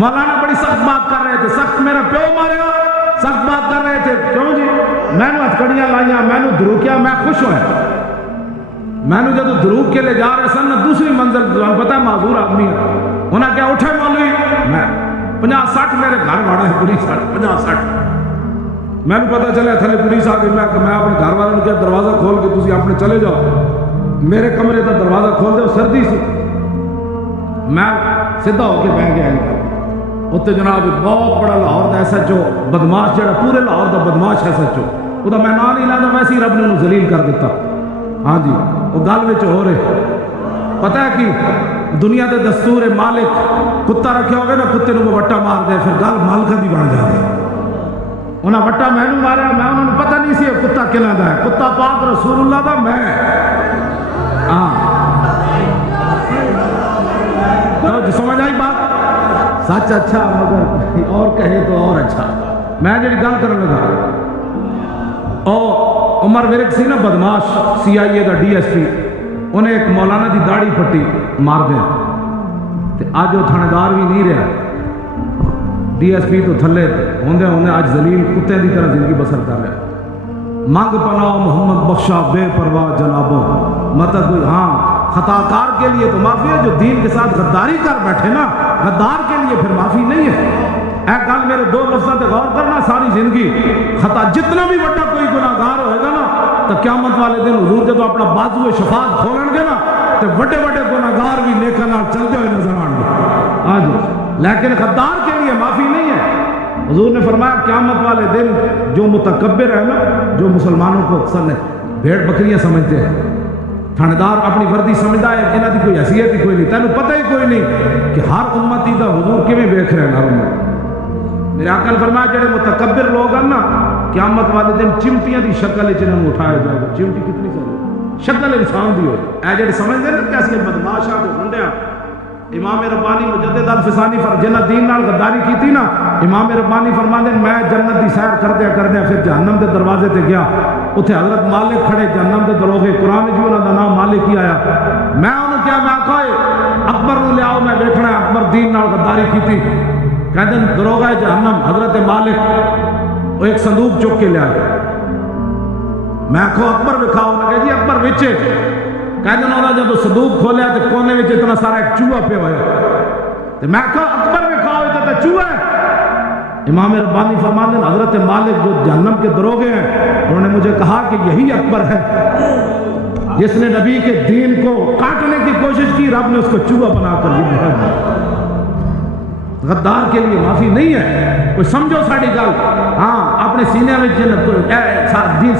مولانا بڑی سخت بات کر رہے تھے، سخت میرا پیو ماریا، سخت بات کر رہے تھے، کیوں جی میں نے ہتھکڑیاں لائیاں، میں نے درو کیا، میں خوش ہویا، میں نے جب درو کے لے جا رہے سن دوسری منزل پتہ ہے معذور آدمی ہے، انہاں کیا اٹھے مولوی، میں 50-60 میرے گھر واڑا ہے پولیس 50-60 میں نے پتہ چلے تھلے پولیس آ گئی، میں اپنے گھر والوں نے کیا دروازہ کھول کے تسی اپنے چلے جاؤ، میرے کمرے کا دروازہ کھول دے، سردی سی، میں سیدھا ہو کے بہ گیا اتنے جناب بہت بڑا Lahore the S H O بدماش جڑا پورے لاہور دا بدماش ایس ایچ او وہ میں نام نہیں لینا، ویسے ہی رب نے انہوں ذلیل کر دیتا، ہاں جی وہ گل وچ ہو رہے پتہ ہے کہ دنیا دے دستور مالک کتا رکھے ہوگے نا، کتے نو وٹا مار دے پھر گل مالکہ دی بن جاتی، انہاں وٹا میں نو ماریا، میں انہوں نے پتہ نہیں سی کتا کنا دا ہے، کتا پاک رسول اللہ دا میں ہاں سمجھ آئی بات، سچ اچھا مگر اور کہے تو اور اچھا، میں جڑی گل کرنے لگا او عمر ورک سی نا بدماش سی آئی اے دا ڈی ایس پی، انہیں ایک مولانا دی داڑھی پٹی مار دیا تے آج وہ تھاندار بھی نہیں رہا، ڈی ایس پی تو تھلے ہوندے ہوندے آج ذلیل کتے دی طرح زندگی بسر کر رہا، مانگ پناہ محمد بخشا بے پرواہ جنابوں، مطلب ہاں خطا کار کے لیے تو معافی ہے، جو دین کے ساتھ غداری کر بیٹھے نا غدار کے لیے پھر معافی نہیں ہے، اے گل میرے دو لفظوں پہ غور کرنا، ساری زندگی خطا جتنا بھی بڑا کوئی گناہگار ہوئے گا نا تو قیامت والے دن حضور جب اپنا بازو شفاعت کھولن گے نا تو بڑے بڑے گناہگار بھی نیکاں نال چلتے ہوئے نظر آن گے، ہاں جی، لیکن غدار کے لیے معافی نہیں ہے، حضور نے فرمایا قیامت والے دن جو متکبر ہے نا، جو مسلمانوں کو اکثر بھیڑ بکریاں سمجھتے ہیں، تھاندار اپنی وردی سمجھتا ہے انہاں دی کوئی حیثیت ہی کوئی نہیں، تینوں پتہ ہی کوئی نہیں کہ ہر امتی دا حضور کیویں ویکھ رہے ہیں ہر امت، میرے آقا نے فرمایا جڑے متکبر لوگ ہیں نا قیامت والے دن چمٹیاں دی شکل وچ انہاں نوں اٹھایا جائے گا، چمٹی کتنی ساری شکل انسان دی ہوئے، اے جڑے سمجھدے نا کیسے بدماشاں تے گنڈیاں، امام ربانی مجدد الفسانی جنہ دین نال غداری کیتی نا، امام ربانی فرماندے میں جنت دی سیر کردیا پھر جہنم دے دروازے تے گیا، اتھے حضرت مالک کھڑے جہنم دے دروازے، قرآن جو انہاں دا نام مالک ہی آیا، میں انہوں کیا میں آکھا اکبر نو لے آؤ میں دیکھنا ہے اکبر دین نال غداری کیتی، کہتے ہیں دروغہ جہنم حضرت مالک وہ ایک صندوق چک کے لے آئے، میں آکھو اکبر بکھاؤ، انہوں نے کہا جی اکبر وچے، کہتے ہیں انہوں نے جب صندوق کھولیا تو کونے میں اتنا سارا ایک چوہا پہ ہویا، تو میں کہا اکبر میں کھاؤ اتنا چوہا ہے، امام ربانی فرماتے ہیں حضرت مالک جو جہنم کے دروغے ہیں انہوں نے مجھے کہا کہ یہی اکبر ہے جس نے نبی کے دین کو کاٹنے کی کوشش کی، رب نے اس کو چوہا بنا کر دیا، غدار کے لیے معافی نہیں ہے، کوئی سمجھو ساڑی گل، ہاں اپنے سینے میں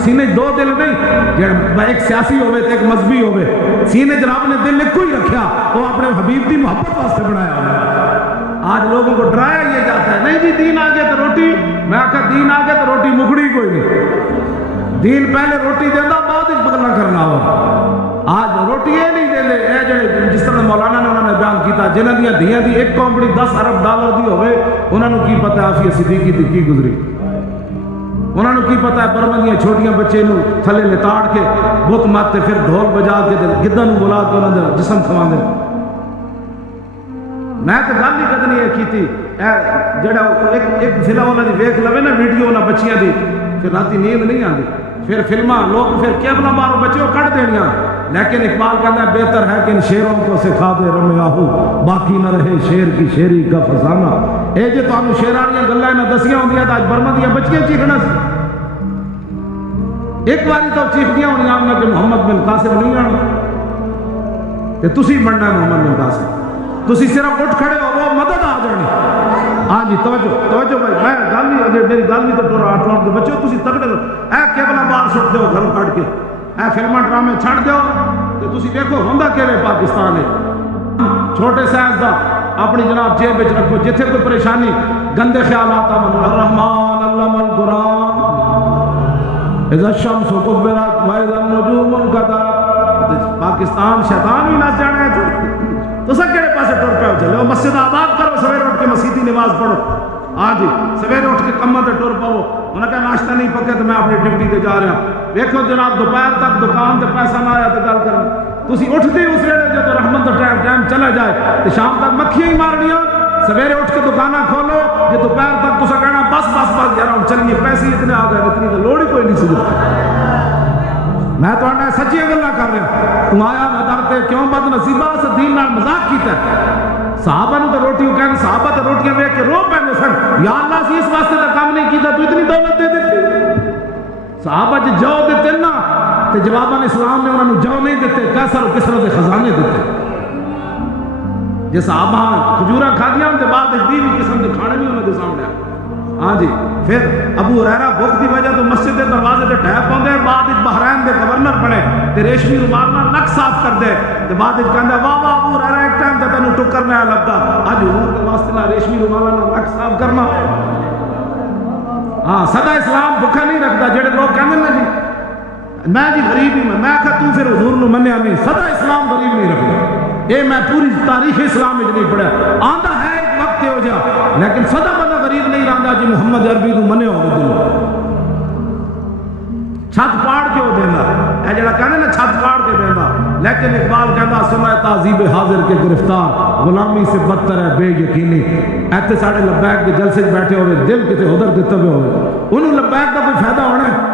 سینے دو دل نہیں، ایک سیاسی ہوئے ایک مذہبی ہوئے، سینے جناب نے دل نے کوئی رکھیا وہ اپنے حبیب کی محبت واسطے بنایا ہوئا، آج لوگوں کو ڈرایا یہ جاتا ہے نہیں جی دین آگے تو روٹی، میں آکھا دین آگے تو روٹی مکڑی کوئی نہیں، دین پہلے روٹی دینا بعد ہی بدلنا کرنا ہو، آج روٹی یہ نہیں دے لے، اے جڑے جس طرح مولانا نے انہوں نے بیان کیتا جنہاں دیاں دھیاں دی ایک کمپنی 10 ارب ڈالر دی ہوئے، انہوں نے کی پتہ آفیہ صدیقی دی کی گزری، انہوں نے کی پتہ ہے برمندیاں چھوٹیاں بچے نو تھلے لتاڑ کے بت ماتے پھر ڈھول بجا کے گدھاں نو بلا کے انہوں نے جسم کھواندے، میں تو گل ہی کدنی یہ کیتی، جڑا ایک فلم انہوں نے ویکھ لوے نا ویڈیو انہوں بچیاں دی پھر راتی نیند نہیں آندی، پھر فلماں لوگ پھر کیبلہ مارو بچے وہ کٹ دینیاں، لیکن اقبال کہتا ہے بہتر ہے کہ ان شیروں کو سکھا دے رمیاہو باقی نہ رہے شیر کی شیری کا فسانہ، اے جے تو ہم شیرانیاں گلہ نہ دسیاں ہوں دیا تو آج برمندیاں بچیاں چیخنا سی، ایک باری تو چیخ دیا ہوں آمنا کہ محمد بن قاسم نہیں آنا، کہ تسی بننا ہے محمد بن قاسم، تسی صرف اٹھ کھڑے ہو وہ مدد آ جانی، ہاں جی توجہ بھائی، میں گل نہیں میری گل نہیں تو ٹور آٹھ دے بچوں تسی تگڑے دو، اے کیبلہ بار سٹ دیو گھروں کھڑ کے، اے فلمہ ڈرامے چھڑ دیو، تو تسی دیکھو ہوندہ کیویں پاکستان ہے، چھوٹے سائز دا اپنی جناب جیب وچ رکھو، جتھے کوئی پریشانی گندے خیالات آمن، الرحمن علم القرآن اذا الشمس کبرت و اذا النجوم انکدرت، پاکستان شیطان ہی نہ جانے تو سب کہنے پاسے ٹور پہ ہو چلے، مسجد آباد کرو، سویر اٹھ کے مسیحی نماز پڑھو، ہاں جی سویر اٹھ کے کمہ تے ٹور پاؤ، انہوں نے کہا ناشتہ نہیں پکے تو میں اپنی ڈیوٹی تے جا رہا ہوں، دیکھو جناب دوپہر تک دکان تے پیسہ نہ آیا تو گل کریں، تسی اٹھتے اس ویلے جب رحمت دا ٹائم چلا جائے تو شام تک مکھیاں ہی مارنیاں، سویرے اٹھ کے دکانہ کھولو کہ دوپہر تک تسا کہنا بس بس بس یار ہم چلیے پیسے اتنے آ گئے اتنی تو لوڑ ہی کوئی نہیں سی میں تو آنا سچی گلا کر رہا تم آیا میں درتے کیوں بد نصیبہ سے دین نال مذاق کیتا ہے صحابہ نے تو روٹیوں کہنے صحابہ تو روٹیاں ویکھ کے رو پہنے سن یا اللہ سی اس واسطے تو کام نہیں کیتا تو اتنی دولت دے دیتی صحابہ جو جو دیتے نا تو جواباً اسلام نے انہوں نے جو نہیں دیتے کیسر و کسرت خزانے دیتے جس صحابہ کھجورہ کھا دیا ان کے بعد ایک دیوی قسم کے کھانے بھی انہوں نے سامنے ہاں جی پھر ابو ہریرہ بھوک دی وجہ تو مسجد کے دروازے تے ٹھہر پوندے بعد ایک بحرین دے گورنر بنے تے ریشمی رومال نال نک صاف کر دے تے بعد ایک کہندا واہ واہ ابو ہریرہ ایک ٹائم تے تینوں ٹکر نہ لگدا اج حضور دے واسطے نہ ریشمی رومال نال نک صاف کرنا ہاں سدا اسلام بھکا نہیں رکھدا جڑے لوگ کہندے نا جی میں جی غریب ہی میں کہا تو پھر حضور نو منیا نہیں سدا اسلام غریب نہیں رکھدا اے میں پوری تاریخ اسلام وچ نہیں پڑھیا آندا ہے ایک وقت ہو جا لیکن سدا بندہ غریب نہیں رہندا جی محمد عربی نو منیا ہوے دل چھت پاڑ کے ہو دیندا اے جڑا کہنے نا چھت پاڑ کے دیندا لیکن اقبال کہندا سنا تہذیب حاضر کے گرفتار غلامی سے بدتر ہے بے یقینی ایتھے ساڈے لبیک دے جلسے بیٹھے ہوئے دل کتے ادھر دتے ہوئے انہوں لبیک دا کوئی فائدہ ہونا ہے